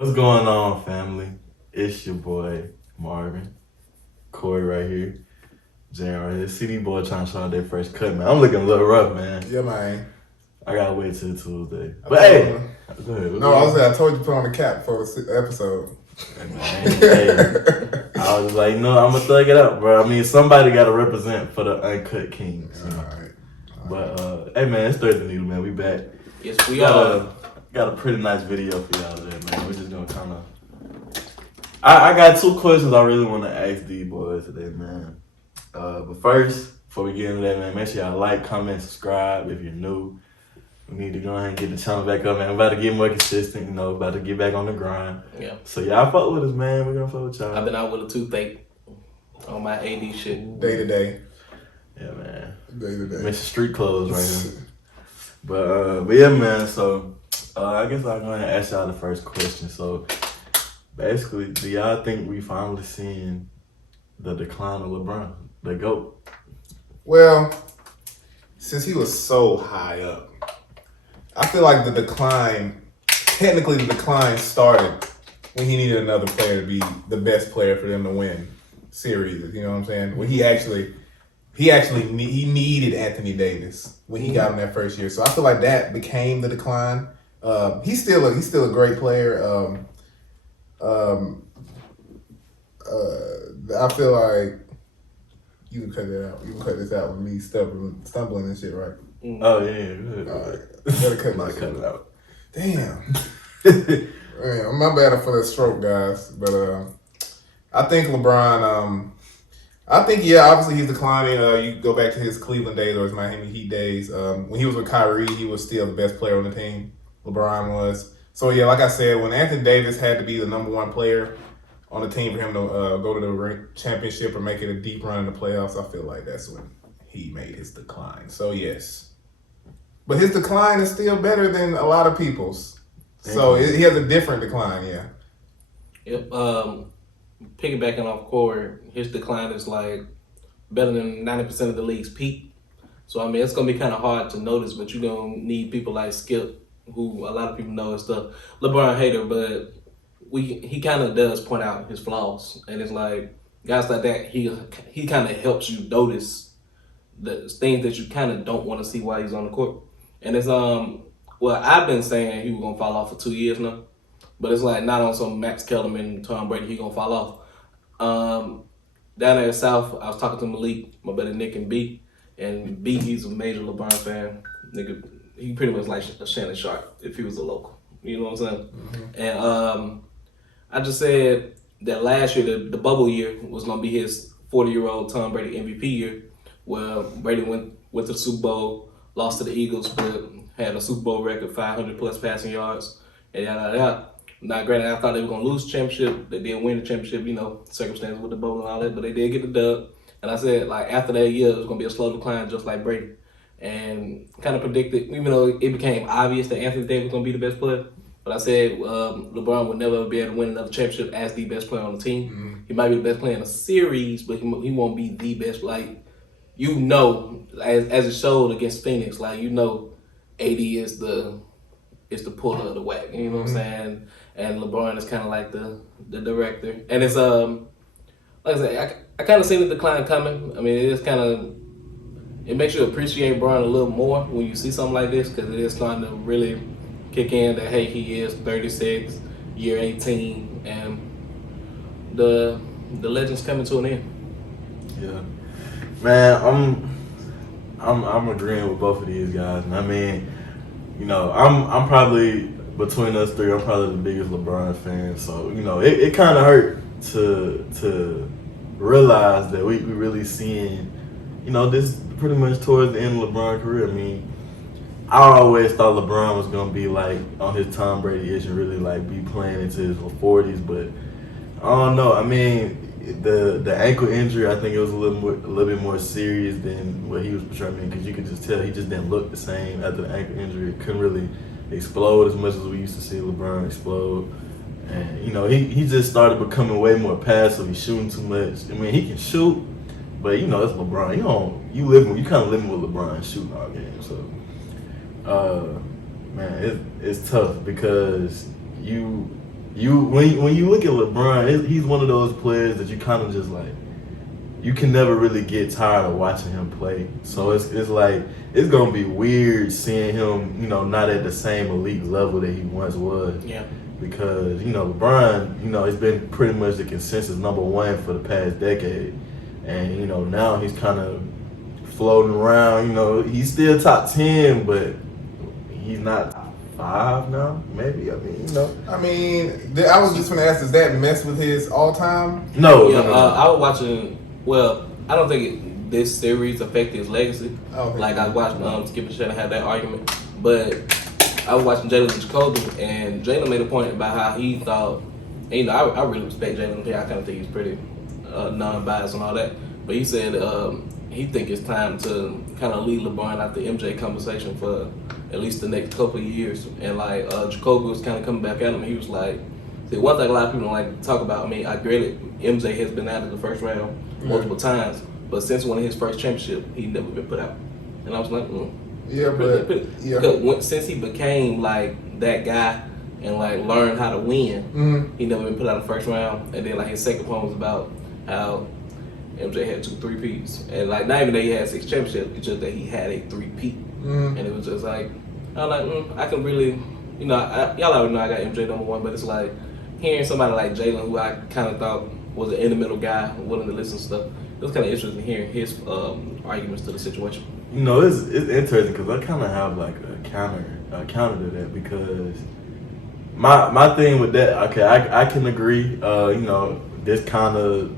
What's going on, family? It's your boy Marvin, Corey right here, Jan right here. CD boy trying to show out their fresh cut, man. I'm looking a little rough, man. Yeah, man. I gotta wait till Tuesday. But hey, go ahead. No, I was saying I told you to put on the cap for the episode. Hey, I was like, no, I'm gonna thug it up, bro. I mean, somebody gotta represent for the Uncut Kings. You know? All right. But hey, man, it's Thursday Needle, man. We back. Yes, we are. Got a pretty nice video for y'all today, man. We're just gonna kind of. I got two questions I really want to ask these boys today, man. But first, before we get into that, man, make sure y'all like, comment, subscribe if you're new. We need to go ahead and get the channel back up, man. We're about to get more consistent, about to get back on the grind. Yeah. So y'all fuck with us, man. We're gonna fuck with y'all. I've been out with a toothache on my AD shit. Day to day. Yeah, man. Day to day. Mr. Street Clothes right here. But yeah, man. So I guess I'm going to ask y'all the first question. So basically, do y'all think we finally seeing the decline of LeBron, the GOAT? Well, since he was so high up, I feel like technically the decline started when he needed another player to be the best player for them to win series. You know what I'm saying? When he needed Anthony Davis when he got him that first year. So I feel like that became the decline. He's still a great player. I feel like you can cut that out. You can cut this out with me stumbling and shit, right? Oh yeah, good. All right, better cut Not this cut shit. it out. Damn. Man, my bad for that stroke, guys. But I think LeBron. Obviously he's declining. You go back to his Cleveland days or his Miami Heat days. When he was with Kyrie, he was still the best player on the team. LeBron was. So yeah, like I said, when Anthony Davis had to be the number one player on the team for him to go to the championship or make it a deep run in the playoffs, I feel like that's when he made his decline. So yes. But his decline is still better than a lot of people's. So he has a different decline, yeah. Yep. Piggybacking off Corey, his decline is like better than 90% of the league's peak. So I mean, it's gonna be kind of hard to notice, but you're gonna need people like Skip, who a lot of people know is the LeBron hater, but he kind of does point out his flaws, and it's like guys like that, he kind of helps you notice the things that you kind of don't want to see while he's on the court. And it's I've been saying he was gonna fall off for 2 years now, but it's like not on some Max Kellerman, Tom Brady, he gonna fall off. Down there in South, I was talking to Malik, my buddy Nick and B, and B, he's a major LeBron fan. Nigga, he pretty much like a Shannon Sharp if he was a local. You know what I'm saying? Mm-hmm. And I just said that last year, the bubble year, was gonna be his 40-year-old Tom Brady MVP year, where Brady went to the Super Bowl, lost to the Eagles, but had a Super Bowl record, 500 plus passing yards, and yada yada yada. Not granted, I thought they were gonna lose the championship. They didn't win the championship, circumstances with the bowl and all that, but they did get the dub. And I said, like, after that year, it was gonna be a slow decline, just like Brady. And kind of predicted, even though it became obvious that Anthony Davis was gonna be the best player, but I said LeBron would never be able to win another championship as the best player on the team. Mm-hmm. He might be the best player in a series, but he won't be the best. Like, as it showed against Phoenix, like, AD is the puller of the wagon. You know what I'm saying? And LeBron is kind of like the director. And it's like I said, I kind of seen the decline coming. I mean, it makes you appreciate Bron a little more when you see something like this, because it is starting to really kick in that, hey, he is 36, year 18, and the legend's coming to an end. Yeah, man, I'm agreeing with both of these guys. And I mean, I'm probably between us three. I'm probably the biggest LeBron fan. So it kind of hurt to realize that we really seeing this pretty much towards the end of LeBron's career. I mean, I always thought LeBron was gonna be like on his Tom Brady issue, really like be playing into his 40s, but I don't know. I mean, the ankle injury, I think it was a little bit more serious than what he was portraying, because you could just tell he just didn't look the same after the ankle injury. It couldn't really explode as much as we used to see LeBron explode. And he just started becoming way more passive. He's shooting too much. I mean, he can shoot, but it's LeBron. You kind of living with LeBron shooting all game. So man, it's tough because when you look at LeBron, he's one of those players that you kind of just like. You can never really get tired of watching him play. So it's like it's gonna be weird seeing him, not at the same elite level that he once was. Yeah. Because LeBron, he's been pretty much the consensus number one for the past decade, and now he's kind of floating around. He's still top 10, but he's not top 5 now. Maybe I was just gonna ask, does that mess with his all time? No. I was watching. Well, I don't think this series affected his legacy. Okay. Like I watched Skip and Shannon have that argument, but I was watching Jalen and Jacoby, and Jalen made a point about how he thought. And, I really respect Jalen. I kind of think he's pretty non-biased and all that. But he said he think it's time to kind of lead LeBron out the MJ conversation for at least the next couple of years. And like Jacoby was kind of coming back at him. He was like, see, one thing a lot of people don't like to talk about. I mean, I granted MJ has been out of the first round multiple times, but since winning his first championship, he never been put out. And I was like, since he became like that guy and like learned how to win, he never been put out in the first round. And then like his second point was about how MJ had 2 3-peats, and like not even that he had 6 championships, it's just that he had a 3-peat, and it was just like I was like I can really, y'all already know I got MJ number 1, but it's like hearing somebody like Jalen, who I kind of thought was an in the middle guy, willing to listen to stuff. It was kind of interesting hearing his arguments to the situation. It's interesting because I kind of have like a counter to that, because my thing with that, okay, I can agree. This kind of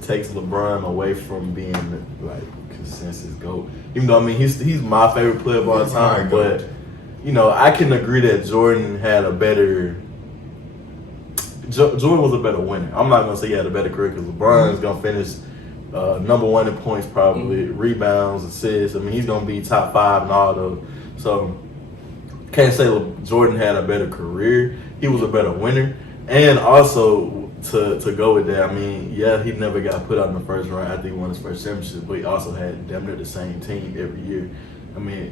takes LeBron away from being like consensus GOAT. Even though he's my favorite player of all time, but I can agree that Jordan had a better. Jordan was a better winner. I'm not gonna say he had a better career because LeBron is gonna finish number 1 in points, probably rebounds, assists. He's gonna be top 5 and all those. So can't say Jordan had a better career. He was a better winner, and also to go with that, he never got put out in the first round after he won his first championship, but he also had damn near the same team every year.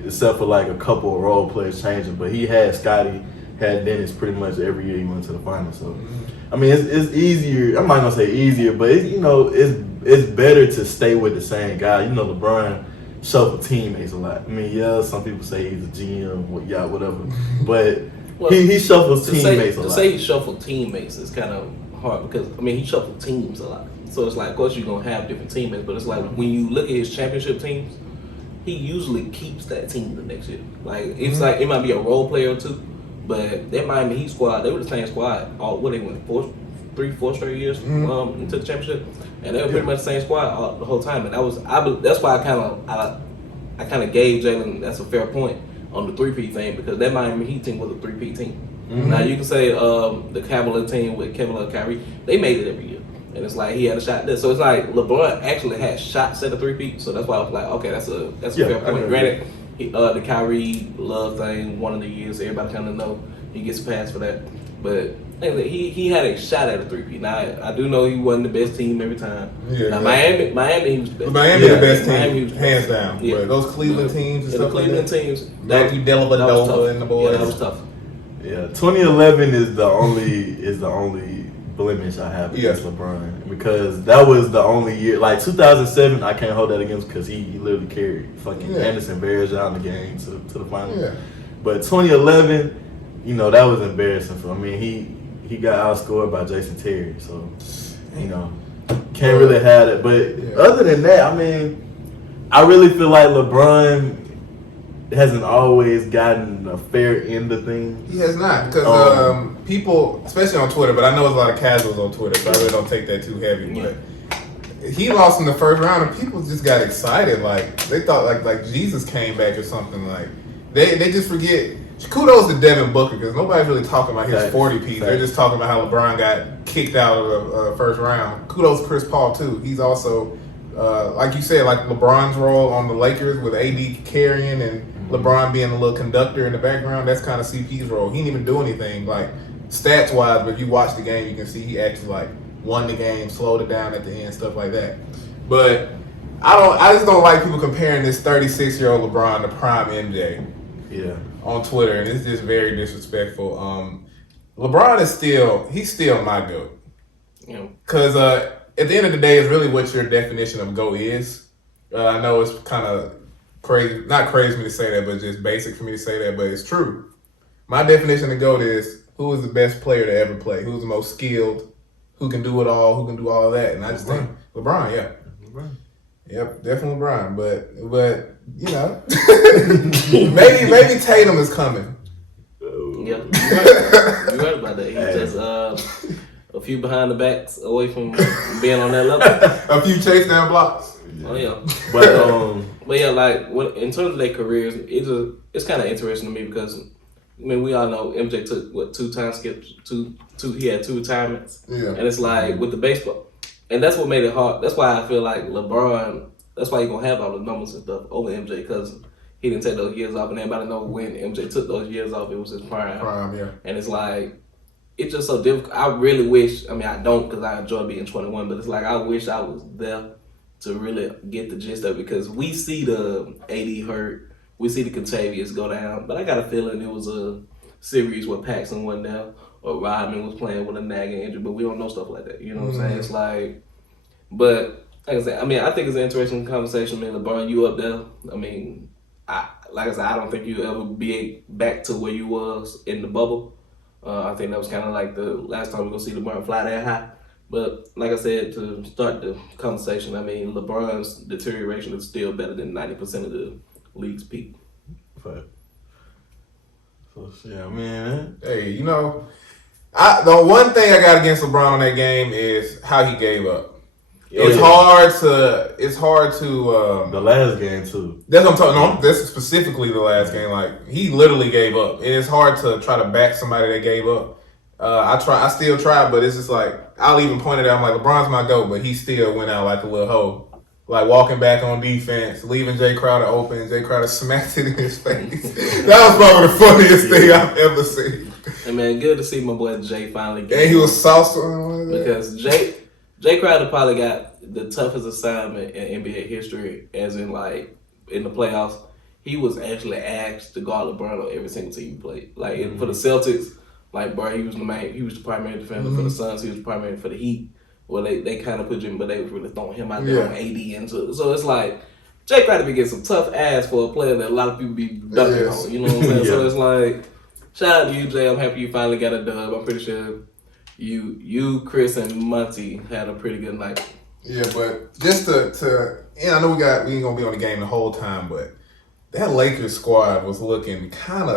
Except for like a couple of role players changing, but he had Scottie, had Dennis pretty much every year he went to the finals. So, it's easier. I'm not gonna say easier, but it's better to stay with the same guy. LeBron shuffle teammates a lot. Some people say he's a GM, whatever, but he shuffles teammates a lot. To say he shuffled teammates is kind of hard because he shuffled teams a lot. So it's like, of course, you're gonna have different teammates, but it's like when you look at his championship teams, he usually keeps that team the next year. Like it's like it might be a role player or two. But that Miami Heat squad, they were the same squad. They went 3-4 straight years into the championship, and they were pretty much the same squad the whole time. And that's why I kind of gave Jalen. That's a fair point on the 3-peat thing, because that Miami Heat team was a 3-peat team. Now you can say the Cavalier team with Kevin Love, Kyrie, they made it every year, and it's like he had a shot there. So it's like LeBron actually had shots at the 3-peat. So that's why I was like, okay, that's a fair point. Granted. The Kyrie Love thing, one of the years, everybody kind of know he gets passed for that. But he had a shot at a 3-peat. Now I do know he wasn't the best team every time. Miami he was the best. Miami the best team, hands down. Yeah. But those Cleveland teams and stuff the Cleveland like that. teams, Matthew Dellavedova and the boys. Yeah, that was tough. Yeah, 2011 is the only blemish I have against LeBron, because that was the only year. Like 2007, I can't hold that against because he literally carried fucking Anderson Varejao in the game to the final. Yeah. But 2011, that was embarrassing for him. He got outscored by Jason Terry, so can't really have it. But other than that, I really feel like LeBron hasn't always gotten a fair end of things. He has not, because people, especially on Twitter, but I know there's a lot of casuals on Twitter, so I really don't take that too heavy. But he lost in the first round, and people just got excited, like they thought like Jesus came back or something. Like they just forget. Kudos to Devin Booker, because nobody's really talking about his 40-piece. They're just talking about how LeBron got kicked out of the first round. Kudos to Chris Paul too. He's also like you said, like LeBron's role on the Lakers with AD carrying and LeBron being a little conductor in the background. That's kind of CP's role. He didn't even do anything like stats wise, but if you watch the game, you can see he actually like won the game, slowed it down at the end, stuff like that. But I just don't like people comparing this 36-year-old LeBron to prime MJ. Yeah. On Twitter, and it's just very disrespectful. LeBron is still my GOAT. Yeah. Because at the end of the day, it's really what your definition of GOAT is. I know it's kind of crazy, not crazy for me to say that, but just basic for me to say that, but it's true. My definition of GOAT is who is the best player to ever play, who's the most skilled, who can do it all, who can do all of that. And I just think LeBron, yeah. LeBron. Yep, definitely LeBron. But you know, maybe Tatum is coming. Yeah, you right about that. He's just a few behind the backs away from being on that level. A few chase down blocks. Oh yeah, But yeah, like in terms of their careers, it's kind of interesting to me because I mean we all know MJ took 2 time skips, he had 2 retirements, Yeah, and it's like with the baseball, and that's what made it hard. That's why I feel like LeBron. That's why he's gonna have all the numbers and stuff over MJ because he didn't take those years off, and everybody know when MJ took those years off, it was his prime. yeah. And it's like, it's just so difficult. I really wish, I mean, I don't because I enjoy being 21, but it's like, I wish I was there to really get the gist of it because we see the AD hurt, we see the Contavious go down, but I got a feeling it was a series where Paxson wasn't there or Rodman was playing with a nagging injury, but we don't know stuff like that. You know what I'm saying? It's like, but like I said, I mean, I think it's an interesting conversation, man. LeBron, you up there. I mean, like I said, I don't think you'll ever be back to where you was in the bubble. I think that was kind of like the last time we're going to see LeBron fly that high. But like I said, to start the conversation, I mean, LeBron's deterioration is still better than 90% of the league's peak. So, yeah, man. Hey, you know, the one thing I got against LeBron on that game is how he gave up. It's hard to The last game, too. That's what I'm talking about. No, that's specifically the last game. Like, he literally gave up. And it's hard to try to back somebody that gave up. I still try, but it's just like, I'll even point it out. I'm like, LeBron's my GOAT, but he still went out like a little hoe. Like, walking back on defense, leaving Jay Crowder open. Jay Crowder smacked it in his face. That was probably the funniest thing I've ever seen. Hey, man, good to see my boy Jay finally get And he was salsa. Because Jay Crowder probably got the toughest assignment in NBA history, as in like in the playoffs. He was actually asked to guard LeBron on every single team he played. Like for the Celtics, like bro, he was the primary defender. For the Suns, he was primary for the Heat. Well, they kind of put him, but they was really throwing him out there on AD into it. So it's like Jay Crowder be getting some tough ass for a player that a lot of people be dunking on. You know what I'm saying? So it's like, shout out to you, Jay. I'm happy you finally got a dub. I'm pretty sure you, Chris, and Monty had a pretty good night. Yeah, but just to I know we ain't gonna be on the game the whole time, but that Lakers squad was looking a lot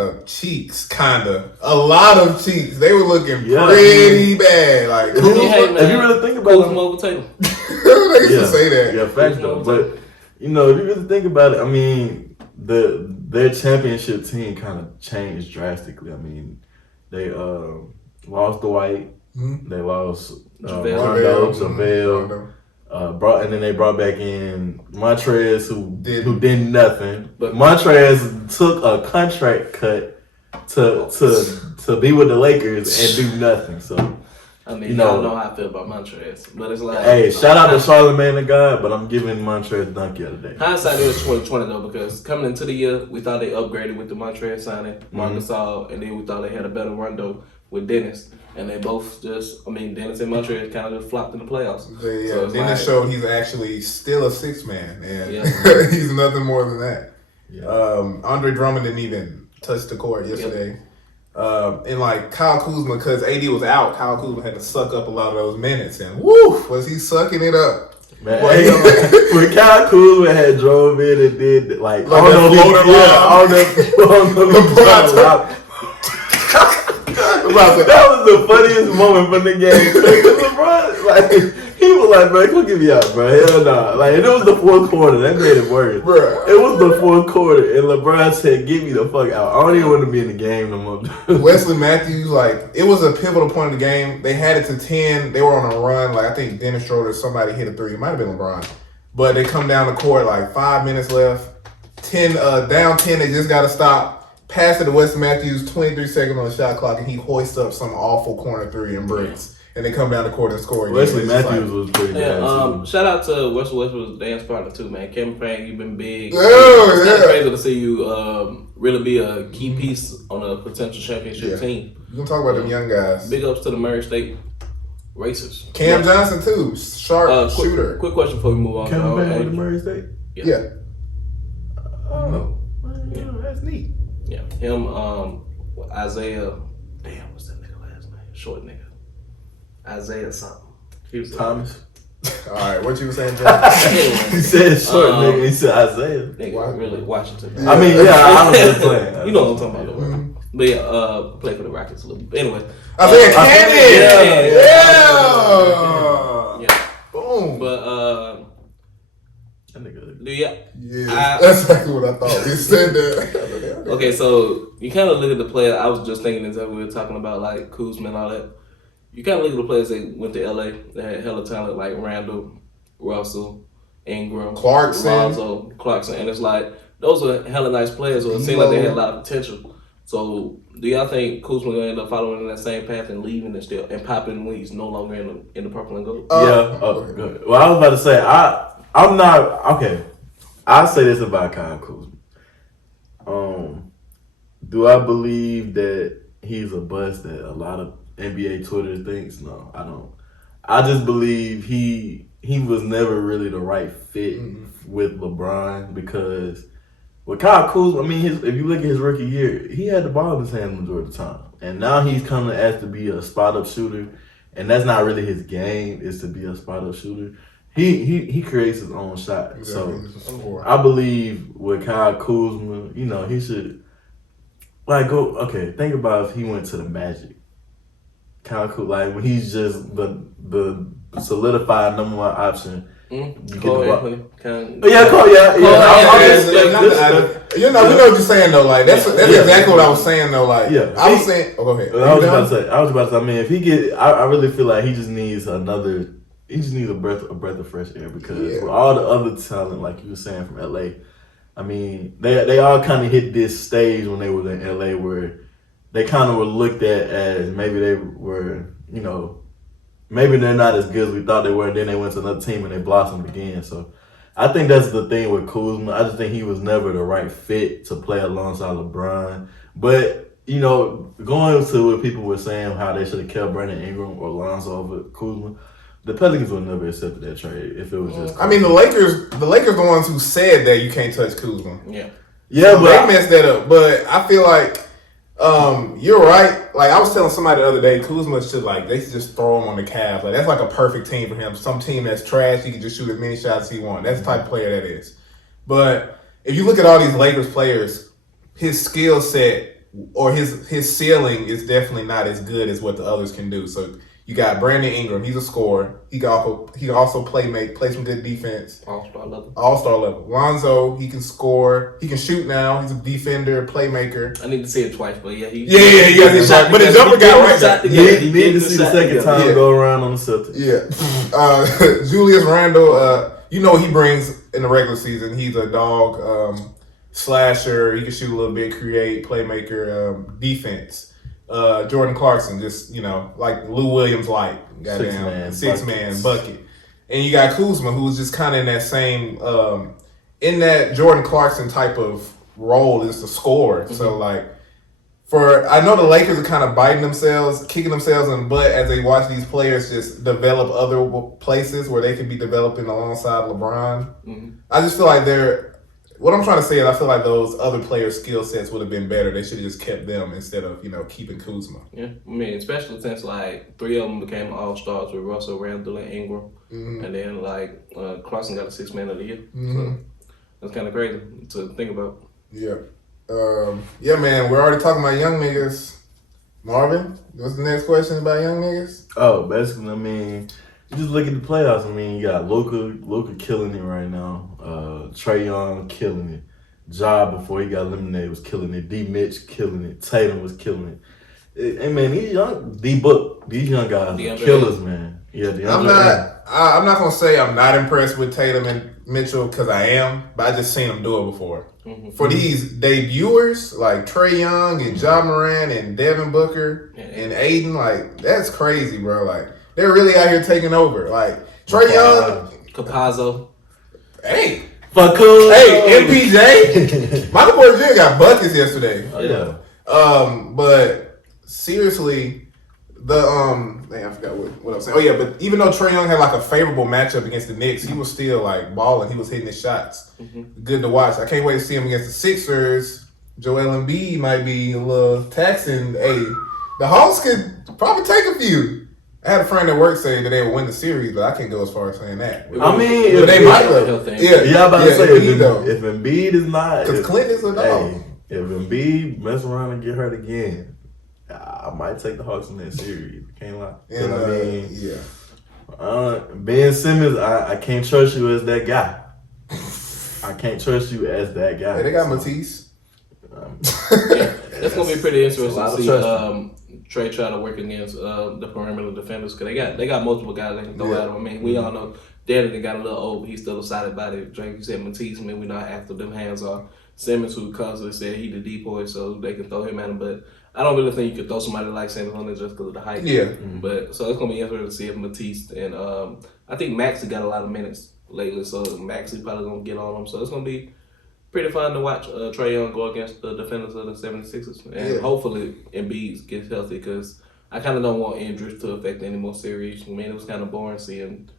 of cheeks. They were looking pretty bad. Like, if you really think about it, over Tatum. They used to say that. Yeah, facts though. But you know, if you really think about it, I mean, their championship team kind of changed drastically. I mean, they lost Dwight, they lost Rondo, JaVale. And then they brought back in Montrez, who did nothing. But Montrez took a contract cut to be with the Lakers and do nothing. So I mean, y'all know how I feel about Montrez, but it's like, hey, shout out to Charlamagne the God, but I'm giving Montrez dunk the other day. Hindsight is 2020 though, because coming into the year, we thought they upgraded with the Montrez signing, Marc Gasol, and then we thought they had a better Rondo with Dennis. And they both Dennis and Montrez kind of just flopped in the playoffs. So Dennis showed he's actually still a 6-man, and he's nothing more than that. Yeah. Andre Drummond didn't even touch the court yesterday. And like Kyle Kuzma, because AD was out, Kyle Kuzma had to suck up a lot of those minutes, and woo, was he sucking it up. Man, when Kyle Kuzma had drove in and did like I don't know, that was the funniest moment from the game. LeBron, like, he was like, bro, come get me out, bro. Hell no. Like, and it was the fourth quarter. That made it worse. Bruh. It was the fourth quarter, and LeBron said, get me the fuck out. I don't even want to be in the game no more. Wesley Matthews, like, it was a pivotal point of the game. They had it to 10. They were on a run. Like, I think Dennis Schroeder, somebody hit a 3. It might have been LeBron. But they come down the court, like, 5 minutes left. Down 10, they just got to stop. Pass it to Wesley Matthews, 23 seconds on the shot clock, and he hoists up some awful corner 3 and bricks. And they come down the court and score again. Wesley Matthews was pretty good. Shout out to Russell Westbrook's dance partner too, man. Kevin Frank, you've been big. Oh, it's kind of crazy to see you really be a key piece on a potential championship team. You can talk about them young guys. Big ups to the Murray State Racers. Cam Johnson too, sharp shooter. Quick question before we move on. Kevin Payne with the Murray State? Yeah. Oh, that's neat. Yeah, him, Isaiah. Damn, what's that nigga last name? Short nigga. Isaiah something. He was Thomas. All right, what you were saying, John? He said short nigga. He said Isaiah. Nigga, really Washington. Yeah. I mean, yeah, I was just playing. You know what I'm talking about, though. But yeah, play for the Rockets a little bit. But anyway, Isaiah Cannon. Yeah. Yeah. Boom. But That nigga. Yeah, that's exactly what I thought. He said that. Okay, so you kind of look at the players. I was just thinking as we were talking about like Kuzma and all that. You kind of look at the players that went to LA. They had hella talent like Randall, Russell, Ingram, Clarkson, and it's like those are hella nice players. So it seemed like they had a lot of potential. So do y'all think Kuzma gonna end up following in that same path and leaving and popping when he's no longer in the purple and gold? Yeah. Good. Well, I was about to say I'm not okay. I'll say this about Kyle Kuzma. Do I believe that he's a bust that a lot of NBA Twitter thinks? No, I don't. I just believe he was never really the right fit with LeBron because with Kyle Kuzma, I mean, if you look at his rookie year, he had the ball in his hand the majority of the time. And now he's coming asked to be a spot-up shooter, and that's not really his game, is to be a spot-up shooter. He creates his own shot. So I believe with Kyle Kuzma, he should think about if he went to the Magic. Kyle Kuzma, like when he's just the solidified number one option. You get the ball. We know what you're saying though. Like that's exactly what I was saying though. Like I was saying. Oh, go ahead. I was about to say. I mean, if he I really feel like he just needs another. He just needs a breath of fresh air because with all the other talent, like you were saying from LA, I mean, they all kind of hit this stage when they were in LA where they kind of were looked at as maybe they were, maybe they're not as good as we thought they were. And then they went to another team and they blossomed again. So I think that's the thing with Kuzma. I just think he was never the right fit to play alongside LeBron. But going to what people were saying how they should have kept Brandon Ingram or Lonzo over Kuzma. The Pelicans would never accepted that trade if it was just Kuzma. I mean, the Lakers the ones who said that you can't touch Kuzma. Yeah. Yeah, so but they messed that up. But I feel like you're right. Like I was telling somebody the other day, Kuzma should they should just throw him on the Cavs. Like that's like a perfect team for him. Some team that's trash, he can just shoot as many shots as he wants. That's the type of player that is. But if you look at all these Lakers players, his skill set or his ceiling is definitely not as good as what the others can do. So you got Brandon Ingram. He's a scorer. He can also play some good defense. All-star level. Lonzo, he can score. He can shoot now. He's a defender, playmaker. I need to see it twice, but yeah. But his jumper got right there. You need to see the second time go around on the Celtics. Yeah. Julius Randle, he brings in the regular season. He's a dog, slasher. He can shoot a little bit, create, playmaker, defense. Jordan Clarkson, just like Lou Williams, goddamn six man bucket, and you got Kuzma, who's just kind of in that same in that Jordan Clarkson type of role is the scorer. Mm-hmm. So I know the Lakers are kind of kicking themselves in the butt as they watch these players just develop other places where they could be developing alongside LeBron. Mm-hmm. I just feel like what I'm trying to say is I feel like those other players' skill sets would have been better. They should have just kept them instead of, keeping Kuzma. Yeah, I mean, especially since, 3 of them became all-stars with Russell, Randall, and Ingram. Mm-hmm. And then, Clarkson got a 6th man of the year. Mm-hmm. So that's kind of crazy to think about. Yeah. Man, we're already talking about young niggas. Marvin, what's the next question about young niggas? Oh, basically, I mean, you just look at the playoffs. I mean, you got Luka killing it right now. Trae Young killing it. Ja before he got eliminated was killing it. D Mitch killing it. Tatum was killing it. Hey man, these young guys are killers, man. Yeah, I'm not gonna say I'm not impressed with Tatum and Mitchell because I am, but I just seen them do it before. Mm-hmm. For these debuters like Trae Young and Ja Morant and Devin Booker and Aiden, that's crazy, bro. They're really out here taking over. Trae Young, Capazzo. Hey, Facundo. Hey, MPJ. Michael Porter Jr. got buckets yesterday. Oh yeah. But seriously. I forgot what I was saying. Oh yeah, but even though Trae Young had like a favorable matchup against the Knicks, he was still like balling. He was hitting his shots. Good to watch. I can't wait to see him against the Sixers. Joel Embiid might be a little taxing. Hey, the Hawks could probably take a few. I had a friend at work say that they would win the series, but I can't go as far as saying that. I mean, they might. Yeah, I'm about to say if Embiid is not, because Clinton is a dog. Hey, if Embiid mess around and get hurt again, I might take the Hawks in that series. Can't lie. And, I mean, Ben Simmons, I can't trust you as that guy. I can't trust you as that guy. Hey, they got Matisse. It's gonna be pretty interesting to see Trae try to work against the perimeter defenders because they got multiple guys they can throw at him. I mean, we all know Danny got a little old, but he's still a solid body. Drake, you said Matisse. I mean, we're not after them hands are. Simmons, who constantly said he the decoy, so they can throw him at him. But I don't really think you could throw somebody like Simmons on there just because of the height. Yeah. But so it's gonna be interesting to see if Matisse and I think Maxey got a lot of minutes lately, so Maxey probably gonna get on him. So it's gonna be pretty fun to watch Trae Young go against the defenders of the 76ers. And hopefully Embiid gets healthy because I kind of don't want injuries to affect any more series. I mean, it was kind of boring seeing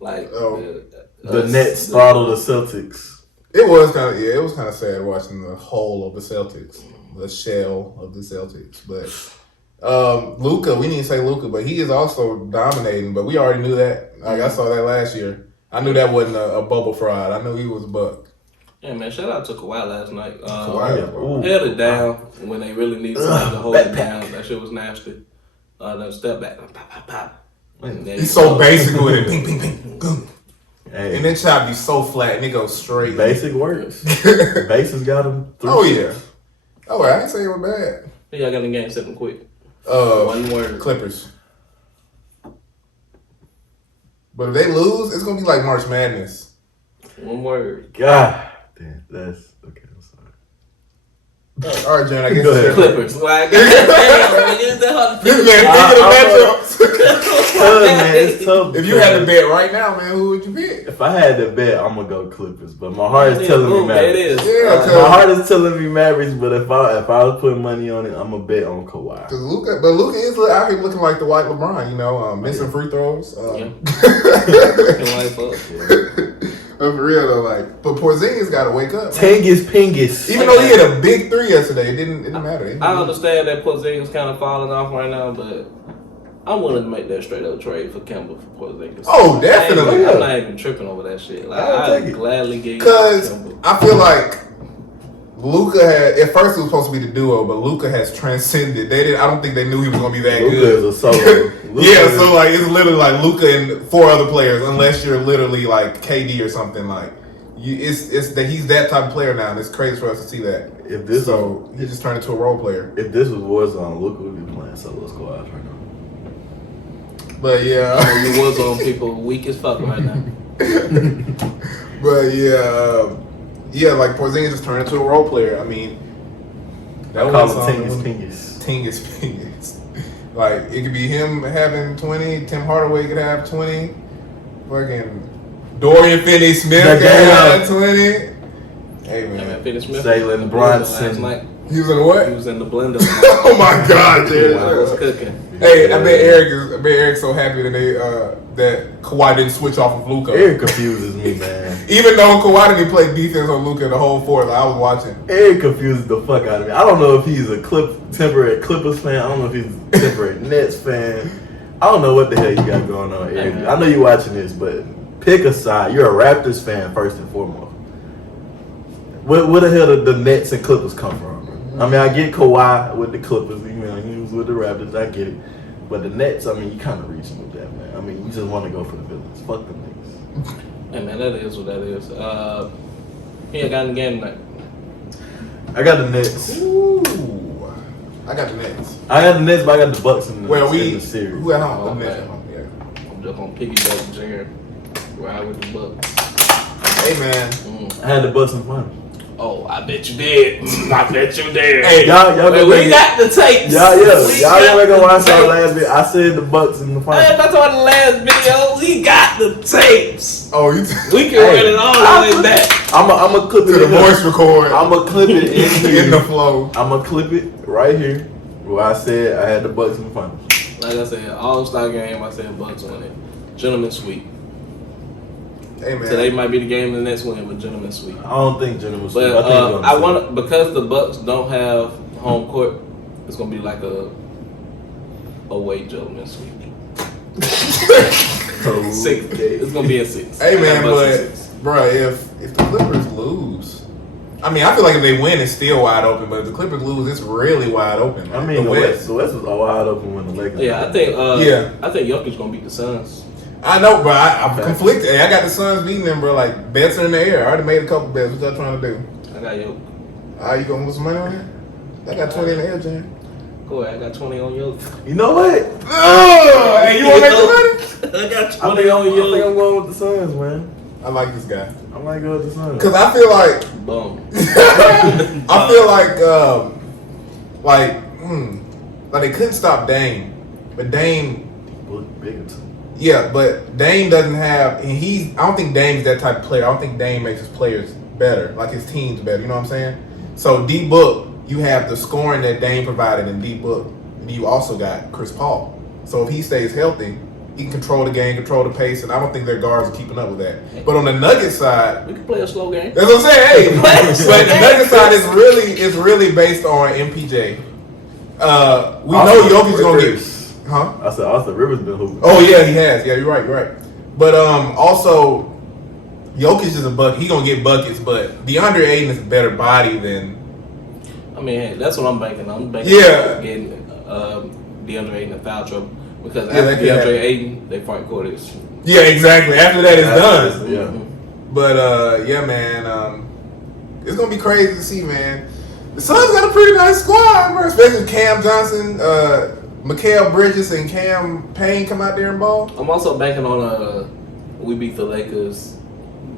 like the Nets throttle the Celtics. It was kind of sad watching the whole of the Celtics, the shell of the Celtics. But Luka, we didn't say Luka, but he is also dominating. But we already knew that. Like I saw that last year. I knew that wasn't a bubble fraud. I knew he was a buck. Yeah, man, shout out to Kawhi last night. Kawhi held it down when they really needed somebody to hold it down. That shit was nasty. Then step back, pop, pop, pop. He's so basic with it. Ping, ping, ping, boom. Hey. And then chop be so flat and it goes straight. Basic works. Basics got him through. Oh yeah. Oh, I didn't say it was bad. Who y'all got in game 7 quick? One word. Clippers. But if they lose, it's gonna be like March Madness. One word. God damn, that's okay. I'm sorry. All right, John. I guess Clippers. Like, damn, use that hard. This man thinking of matchups. It's tough. If you had to bet right now, man, who would you bet? If I had to bet, I'm gonna go Clippers. But my heart is telling me Mavericks. Yeah, my heart is telling me Mavericks. But if I was putting money on it, I'm gonna bet on Kawhi. Luka is out here looking like the white LeBron. You know, missing free throws. For real though, like, but Porzingis got to wake up. Tingus Pingus. Even though he had a big 3 yesterday, it didn't matter. I understand that Porzingis kind of falling off right now, but I'm willing to make that straight up trade for Kemba for Porzingis. Oh, definitely. I'm not even tripping over that shit. Like, I'd gladly give you because Kemba. I feel like Luka had at first it was supposed to be the duo, but Luka has transcended. I don't think they knew he was gonna be that good. Luka is a solo. So like it's literally like Luka and 4 other players, unless you're literally like KD or something. Like it's that he's that type of player now, and it's crazy for us to see that. He just turned into a role player. If this was Warzone, Luka would be playing solo squads right now. But yeah, you Warzone people weak as fuck right now. But yeah, like Porzingis just turned into a role player. I mean, that was Tingus Pingus. Like it could be him having 20, Tim Hardaway could have 20, fucking Dorian Finney-Smith could have 20. Hey man, Finney-Smith, Jalen Brunson. He was in what? He was in the blender. Oh my God, dude! I was cooking. Hey, I bet Eric's so happy that that Kawhi didn't switch off of Luka. Eric confuses me, man. Even though Kawhi didn't play defense on Luka the whole 4th, I was watching. Eric confuses the fuck out of me. I don't know if he's a temporary Clippers fan. I don't know if he's a temporary Nets fan. I don't know what the hell you got going on, Eric. I know you're watching this, but pick a side. You're a Raptors fan first and foremost. Where the hell did the Nets and Clippers come from? I mean, I get Kawhi with the Clippers. You know, he was with the Raptors. I get it. But the Nets, I mean, you kind of reaching with that, man. I mean, you just want to go for the villains. Fuck them niggas. Hey, man, that is what that is. He got in the game tonight. I got the Nets. Ooh. I got the Nets. I got the Nets, but I got the Bucks in the series. Who at home? The Nets at home, yeah. I'm just going to piggyback Jared. Ride with the Bucks. Hey, man. I had the Bucks in front. Oh, I bet you did. I bet you did. Hey, y'all we got the tapes. Y'all gonna watch our last video. I said the Bucks in the final. Hey, that's on the last video. We got the tapes. Oh, we can run it all the way back. I'm a clip it to the voice record. I'm gonna clip it in the flow. I'm gonna clip it right here. Well, I said I had the Bucks in the finals. Like I said, All-Star game, I said Bucks win it. Gentlemen sweep. Hey man, Today might be the game of the next win, but gentlemen sweep. I don't think gentlemen sweep. But I think I want because the Bucks don't have home court, it's gonna be like a away gentlemen sweep. 6. It's gonna be a 6. hey man, Bucks in but 6. bro, if the Clippers lose, I mean, I feel like if they win, it's still wide open. But if the Clippers lose, it's really wide open. I mean, the West was wide open when the Lakers. Yeah, I think. I think Jokic gonna beat the Suns. I know, bro. I'm conflicted. Hey, I got the Suns beating them, bro. Like bets are in the air. I already made a couple bets. What y'all trying to do? I got Jokic. You gonna put some money on it? I got 20 in the air, Jan. Go ahead, I got 20 on Jokic. You know what? Hey, you want to make the money? I got I 20 on think I'm Jokic. going with the Suns, man. I like this guy I might go with the Suns. because I feel like Boom. I feel like they couldn't stop Dame, but Dame, Look bigger too. yeah, but Dame doesn't have, and I don't think Dame's that type of player. I don't think Dame makes his players better, like his teams better. You know what I'm saying? So D Book, you have the scoring that Dame provided in D Book, and you also got Chris Paul. So if he stays healthy, he can control the game, control the pace, and I don't think their guards are keeping up with that. But on the Nuggets side, We can play a slow game. that's what I'm saying. Hey, but the Nuggets side is really based on MPJ. We know Jokic's gonna get, huh? I said Austin Rivers been hooping. Oh yeah, he has. Yeah, you're right. But also, Jokic is a bucket. He gonna get buckets, but DeAndre Ayton is a better body than. I mean, hey, that's what I'm banking on. I'm banking Yeah. on getting DeAndre Ayton in foul trouble because Yeah, after they can DeAndre have- Ayton, they front court is. Yeah, exactly. After that, it's done. Yeah. But yeah, man, it's gonna be crazy to see, man. The Suns got a pretty nice squad, bro. Especially Cam Johnson, Mikal Bridges, and Cam Payne come out there and ball. I'm also banking on we beat the Lakers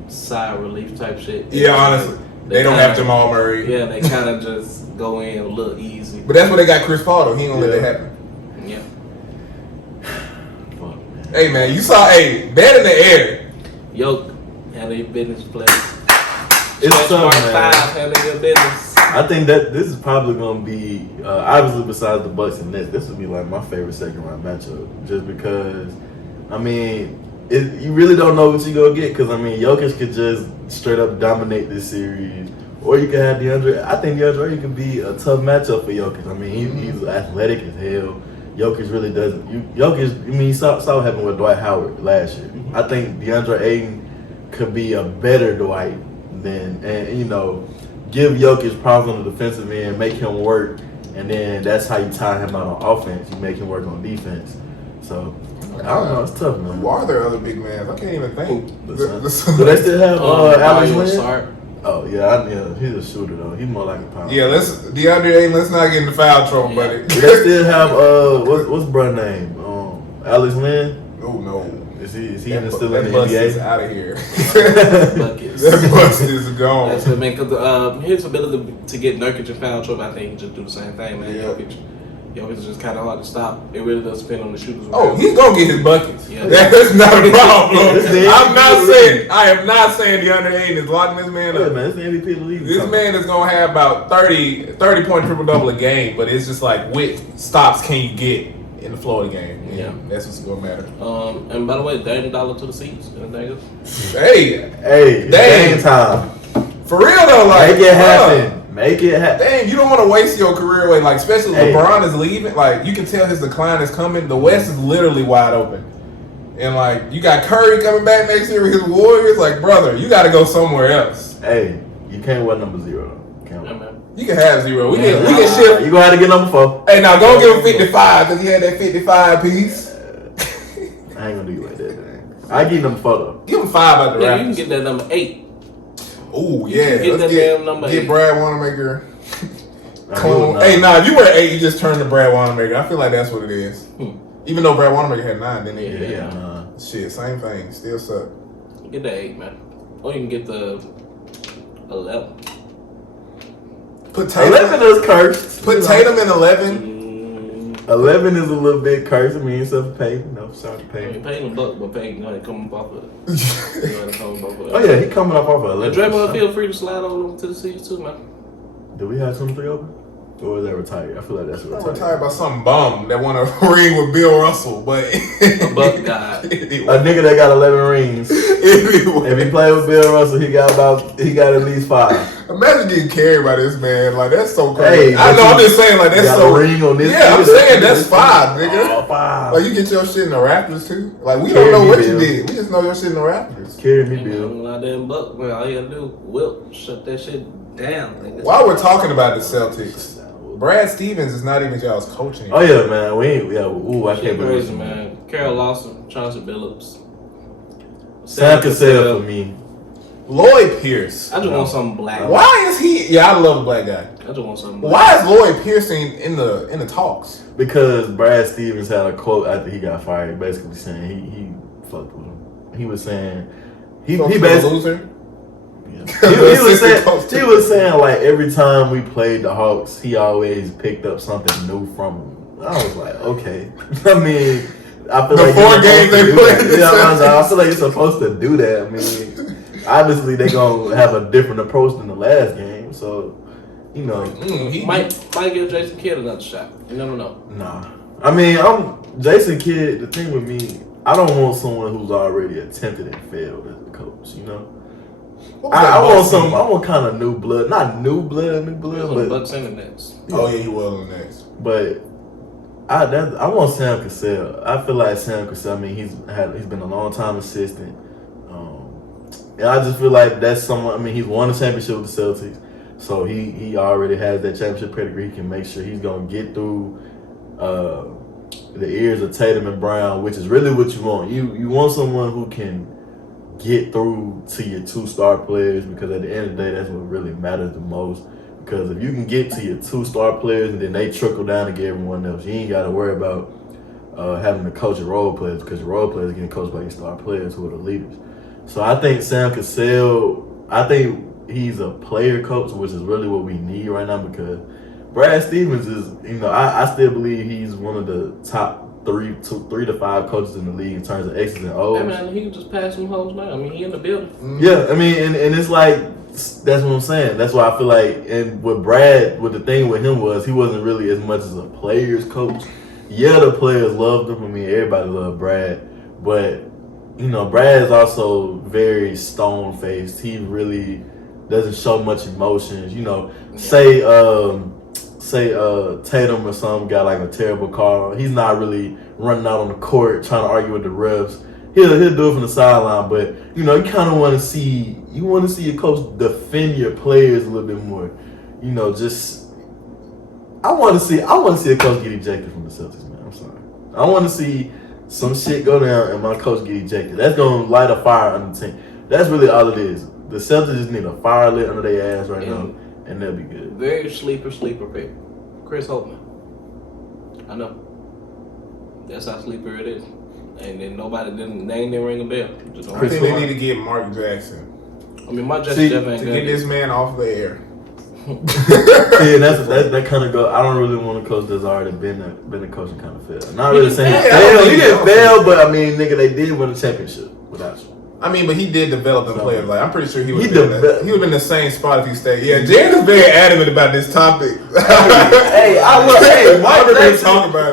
sigh of relief type shit. Yeah, honestly, they don't have Jamal Murray. Yeah, they kind of just go in a little easy. But that's where they got Chris Paul, though. He ain't gonna let that happen. Yeah. Fuck, man. Hey, man, you saw, bet in the air. Yoke, handle your business, play. It's tough, Part man. 5, handle your business. I think that this is probably going to be, obviously besides the Bucks and Nets, this would be like my favorite second round matchup. Just because, I mean, you really don't know what you're going to get. Because, I mean, Jokic could just straight up dominate this series. Or you could have DeAndre. I think DeAndre could be a tough matchup for Jokic. I mean, he's athletic as hell. Jokic really doesn't. You saw what happened with Dwight Howard last year. I think DeAndre Ayton could be a better Dwight than, and give Jokic problems on the defensive end, make him work, and then that's how you tie him out on offense. You make him work on defense. So I don't know, it's tough, man. Who are their other big men? I can't even think. Do they still have Alex Mario Lynn? Sark. Oh yeah, he's a shooter though. He's more like a power. Yeah, DeAndre Ayton, let's not get into foul trouble, buddy. Do they still have what's bruh name? Alex Lynn? Oh no. Is he even still in the bus is NBA? out of here. Buckets. That bus is gone. That's what, man. Because his ability to get Nurkic in foul trouble, I think he just do the same thing, man. Yeah. Jokic is just kind of hard to stop. It really does depend on the shooters. Oh, he's gonna get his buckets. Yeah. That's not a problem. This is I am not saying DeAndre Ayton is locking this man Yeah, up. man, it's the MVP of the league. This man is gonna have about 30 point triple double a game, but it's just like which stops can you get in the Florida game? Yeah. That's what's gonna matter. And by the way, Dame dollar to the seats. Anything else? Hey, Dame time. for real though, like Make it happen. Make it happen. Dang, you don't want to waste your career away. Like, especially Hey. LeBron is leaving. Like, you can tell his decline is coming. The West is literally wide open. And, like, you got Curry coming back next year with his Warriors. Like, brother, you got to go somewhere else. Hey, you can't wear number 0 though. Can't Yeah, wear. man. You can have 0. We can You shift. gonna have to get number 4. Hey, now go give him 55 because he had that 55 piece. I ain't gonna do you like that, man. I give you number 4 though. Give him 5 out the Yeah, you can Raptors. get that number 8. Oh, yeah. Get Let's that damn number get 8. Brad Wanamaker. Nah, Clone. nah. Hey, if you wear 8, you just turn to Brad Wanamaker. I feel like that's what it is. Even though Brad Wanamaker had 9, didn't he? Yeah, nah. Shit, same thing. Still suck. Get the 8, man. Or you can get the 11. Put Tatum. 11 is cursed. Put Tatum in 11. 11 is a little bit cursed. I mean, except for Payton. No, sorry, I mean, Payton. Payton Buck, but Payton gonna come up off of it. You know, come up off of it. Oh yeah, he coming up off of And 11. Draymond, feel free to slide on over to the seats too, man. Do we have 23 open? Or is that retired? I feel like that's I'm retired. retired by some bum that won a ring with Bill Russell, but A buck guy. A nigga that got 11 rings. Anyway. If he played with Bill Russell, he got at least 5. Imagine getting carried by this man. Like, that's so crazy. Hey, I know, I'm just saying, like, that's got so. a ring on this. Yeah, I'm saying that's 5, nigga. Oh, 5. Like, you get your shit in the Raptors, too? Like, we Carry don't know me, what Bill. you did. We just know your shit in the Raptors. Carry me, I'm Bill. not that buck, man. All you gotta do, Wilt, shut that shit down. Nigga. While we're talking about the Celtics, Brad Stevens is not even y'all's coach anymore. Oh yeah, man. We ain't. Yeah. Ooh, I Shit can't believe crazy, it, man. Carol Lawson, Chauncey Billups. Sam Cassell for me. Lloyd Pierce. I just want something black. Why is he? Yeah, I love a black guy. I just want something black. Why is Lloyd Pierce in the talks? Because Brad Stevens had a quote after he got fired, basically saying he fucked with him. He was saying he basically loser. Yeah. he was saying like every time we played the Hawks, he always picked up something new from him. I was like, okay. I mean, I feel like 4 games they played. Yeah, I feel like you're supposed to do that. I mean, obviously they're gonna have a different approach than the last game, so you know. He might give Jason Kidd another shot. You never know. Nah, I mean, I'm Jason Kidd. The thing with me, I don't want someone who's already attempted and failed as a coach. You know. I want kind of new blood, not new blood, but Bucks and the Nets. Oh yeah, he was on the Nets. But I want Sam Cassell. I feel like Sam Cassell. I mean, he's been a long time assistant, and I just feel like that's someone. I mean, he's won a championship with the Celtics, so he already has that championship pedigree. He can make sure he's gonna get through the ears of Tatum and Brown, which is really what you want. You want someone who can get through to your 2 star players, because at the end of the day, that's what really matters the most. Because if you can get to your 2 star players and then they trickle down to get everyone else, you ain't got to worry about having to coach your role players, because your role players are getting coached by your star players who are the leaders. So I think Sam Cassell, I think he's a player coach, which is really what we need right now, because Brad Stevens is, I still believe he's one of the top 3 to 5 coaches in the league in terms of X's and O's. Hey man, he can just pass some hoes now. I mean, he in the building. Yeah, I mean, and it's like, that's what I'm saying. That's why I feel like, and with the thing with him was he wasn't really as much as a player's coach. Yeah, the players loved him. I mean, everybody loved Brad, but Brad is also very stone-faced. He really doesn't show much emotions. Say Tatum or some got like a terrible call. He's not really running out on the court trying to argue with the refs. He'll do it from the sideline, but you kind of want to see your coach defend your players a little bit more. I want to see a coach get ejected from the Celtics, man. I'm sorry. I want to see some shit go down and my coach get ejected. That's gonna light a fire under the team. That's really all it is. The Celtics just need a fire lit under their ass right now, and they'll be good. Very sleeper pick. Chris Holtman. I know. That's how sleeper it is. And then nobody didn't ring a bell. I think they need to get Mark Jackson. I mean, Mark Jackson to get this man off the air. Yeah, that kind of go. I don't really want a coach that's already been a coaching kind of fail. Not really saying fail. He didn't fail, but I mean, nigga, they did win a championship without you. I mean, but he did develop them players. Like, I'm pretty sure he would have been in the same spot if he stayed. Yeah, Jan is very adamant about this topic.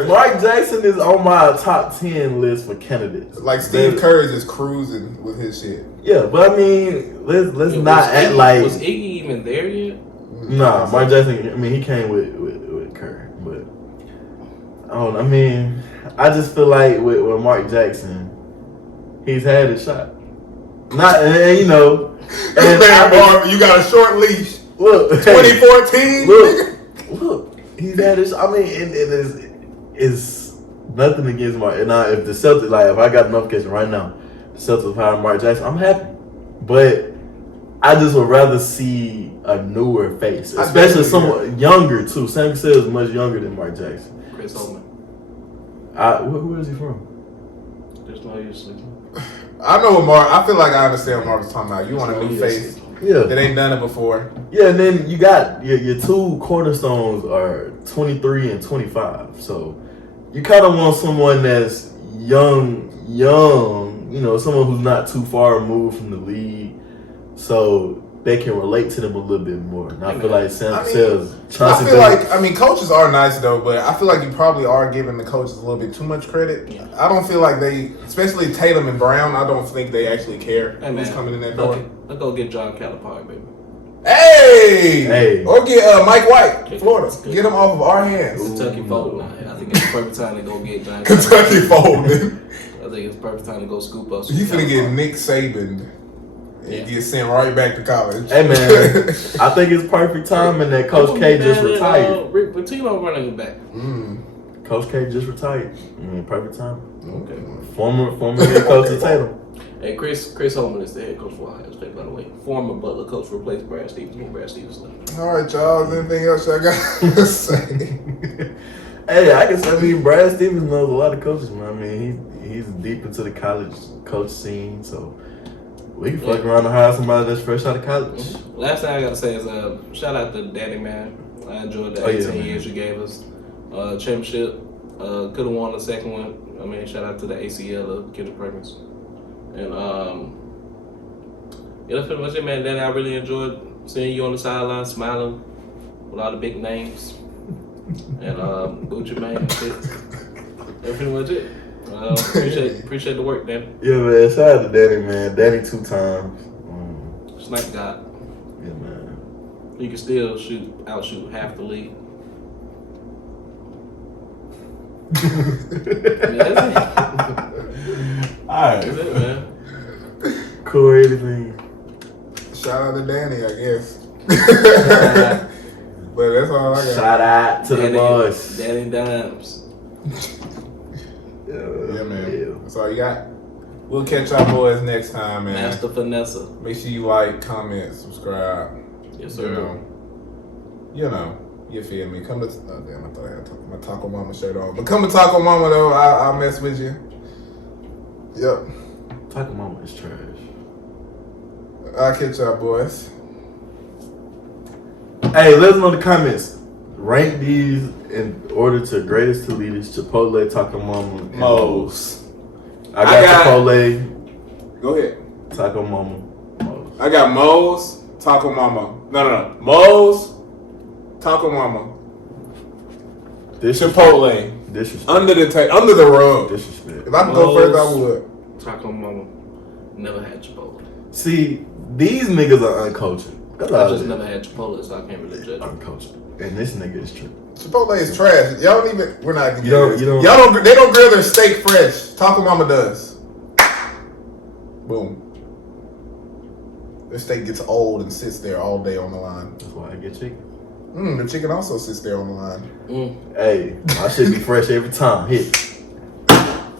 Mark Jackson is on my top 10 list for candidates. Like Steve Kerr is just cruising with his shit. Yeah, but I mean, let's not act like. Was Iggy even there yet? Nah, Mark Jackson. I mean, he came with Kerr, but I don't know. I mean, I just feel like with Mark Jackson, he's had his shot. Not, and you got a short leash. Look, 2014. Look, he's had his. I mean, it's nothing against Mark. And if the Celtics, like, if I got a notification right now, the Celtics hiring Mark Jackson, I'm happy. But I just would rather see a newer face, especially someone younger too. Sam Cassell is much younger than Mark Jackson. Chris Holtman. Where is he from? There's no use. I know what Mark. I feel like I understand what Mark was talking about. You want a new face that ain't done it before. Yeah, and then you got your 2 cornerstones are 23 and 25. So you kind of want someone that's young. Someone who's not too far removed from the league. So they can relate to them a little bit more. And I feel like Sam I mean, Cassell's I feel like, coaches are nice though, but I feel like you probably are giving the coaches a little bit too much credit. Yeah. I don't feel like they, especially Tatum and Brown, I don't think they actually care who's coming in that door. Let's go get John Calipari, baby. Hey! Or get Mike White, Florida. Get him off of our hands. Kentucky folding. I think it's the perfect time to go get John Kentucky folding. I think it's the perfect time to go scoop up. You finna get Nick Saban and get sent right back to college. Hey man, I think it's perfect timing that Coach K just retired. Pitino running back. Coach K just retired. Perfect time. Okay. Former head coach of Tatum. Hey, Chris Holman is the head coach for Ohio State, by the way. Former Butler coach replaced Brad Stevens when Brad Stevens left. All right, y'all. Anything else I got to say? Hey, I mean, Brad Stevens knows a lot of coaches, man. I mean, he's deep into the college coach scene, so we can fuck around and hire somebody that's fresh out of college. Last thing I gotta say is shout out to Daddy, man. I enjoyed the 18 years you gave us. Championship. Could have won the second one. I mean, shout out to the ACL of Kendrick Perkins. And that's pretty much it, man. Daddy, I really enjoyed seeing you on the sideline smiling with all the big names. And Gucci Mane, that's pretty much it. Appreciate the work, Danny. Yeah, man. Shout out to Danny, man. Danny 2 times. Snipe God. Yeah, man. You can still outshoot half the league. That's it. Alright. That's it, man. Cool, anything. Shout out to Danny, I guess. But that's all I got. Shout out to the boys. Danny Dimes. Yeah, man. Yeah. That's all you got. We'll catch y'all boys next time, man. Master Finessa. Make sure you like, comment, subscribe. Yes, sir. You know, you feel me? Come to. Oh, damn, I thought I had my Taco Mama shirt on. But come to Taco Mama, though. I'll mess with you. Yep. Taco Mama is trash. I'll catch y'all boys. Hey, let us know in the comments. Rank these in order to greatest to leaders: Chipotle, Taco Mama, and Moe's. I got Chipotle. Go ahead. Taco Mama. Moe's. I got Moe's, Taco Mama. No. Moe's, Taco Mama. Chipotle. Disrespect. Under the rug. Disrespect. If I could go first, I would. Taco Mama. Never had Chipotle. See, these niggas are uncultured. I just never had Chipotle, so I can't really judge. Uncultured. And this nigga is true. Chipotle is trash. Y'all don't even. We're not. You don't. They don't grill their steak fresh. Taco Mama does. Boom. Their steak gets old and sits there all day on the line. That's why I get chicken. The chicken also sits there on the line. Hey, my shit be fresh every time. Hit.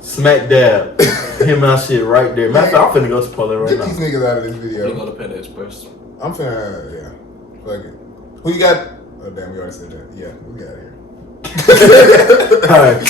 Smack dab. Hit my shit right there. Matter of fact, I'm finna go to Chipotle right now. Get these niggas out of this video. You go to Panda Express. I'm finna, yeah. Fuck it. Who you got? Oh, damn, we already said that. Yeah, we got it here. All right.